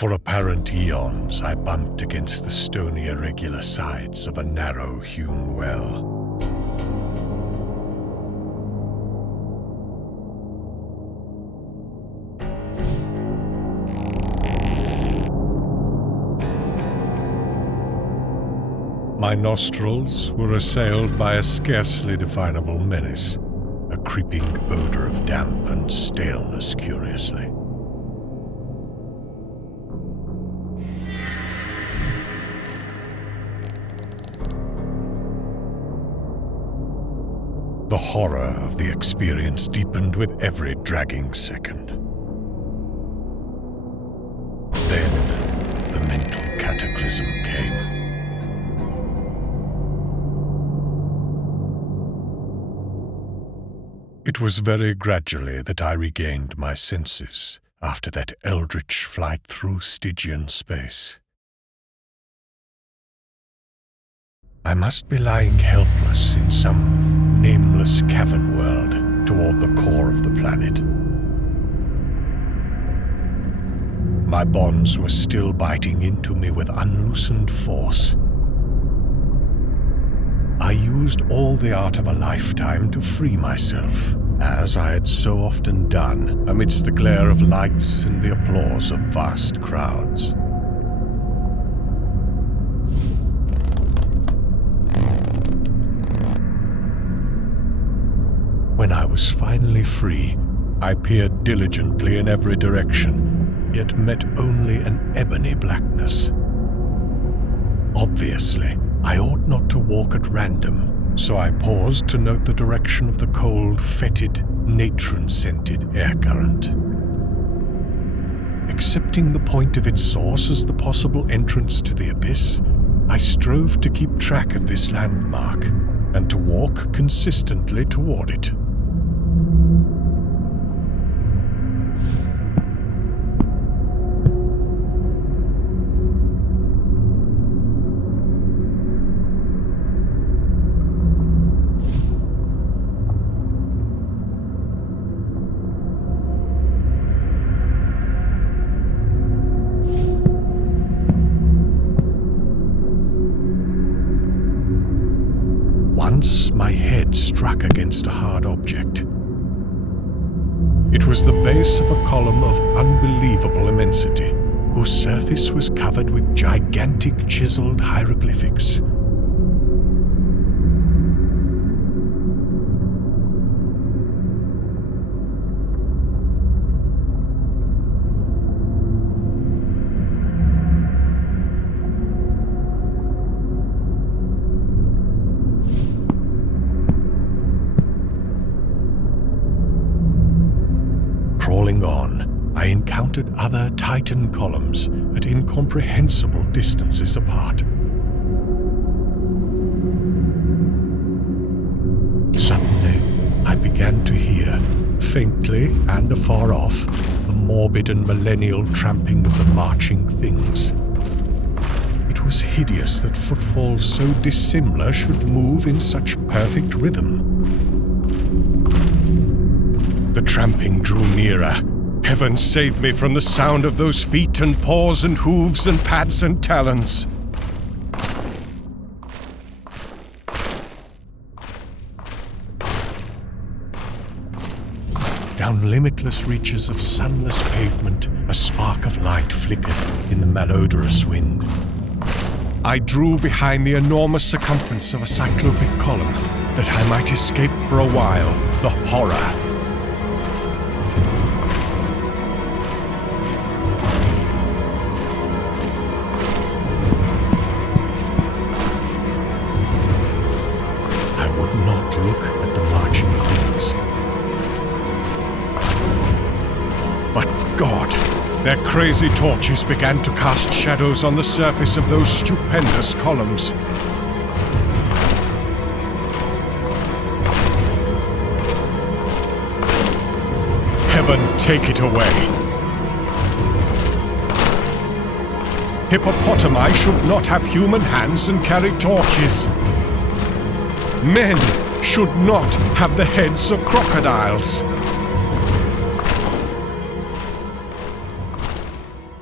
For apparent eons, I bumped against the stony, irregular sides of a narrow-hewn well. My nostrils were assailed by a scarcely definable menace, a creeping odor of damp and staleness, curiously. The horror of the experience deepened with every dragging second. Then, the mental cataclysm came. It was very gradually that I regained my senses after that eldritch flight through Stygian space. I must be lying helpless in some nameless cavern world toward the core of the planet. My bonds were still biting into me with unloosened force. I used all the art of a lifetime to free myself, as I had so often done amidst the glare of lights and the applause of vast crowds. When I was finally free, I peered diligently in every direction, yet met only an ebony blackness. Obviously, I ought not to walk at random, so I paused to note the direction of the cold, fetid, natron-scented air current. Accepting the point of its source as the possible entrance to the abyss, I strove to keep track of this landmark and to walk consistently toward it. Once my head struck against a hard object. It was the base of a column of unbelievable immensity, whose surface was covered with gigantic chiseled hieroglyphics. Crawling on, I encountered other Titan columns at incomprehensible distances apart. Suddenly, I began to hear, faintly and afar off, the morbid and millennial tramping of the marching things. It was hideous that footfalls so dissimilar should move in such perfect rhythm. The tramping drew nearer. Heaven save me from the sound of those feet and paws and hooves and pads and talons. Down limitless reaches of sunless pavement, a spark of light flickered in the malodorous wind. I drew behind the enormous circumference of a cyclopic column, that I might escape for a while the horror. Look at the marching things. But God, their crazy torches began to cast shadows on the surface of those stupendous columns. Heaven take it away. Hippopotami should not have human hands and carry torches. Men should not have the heads of crocodiles.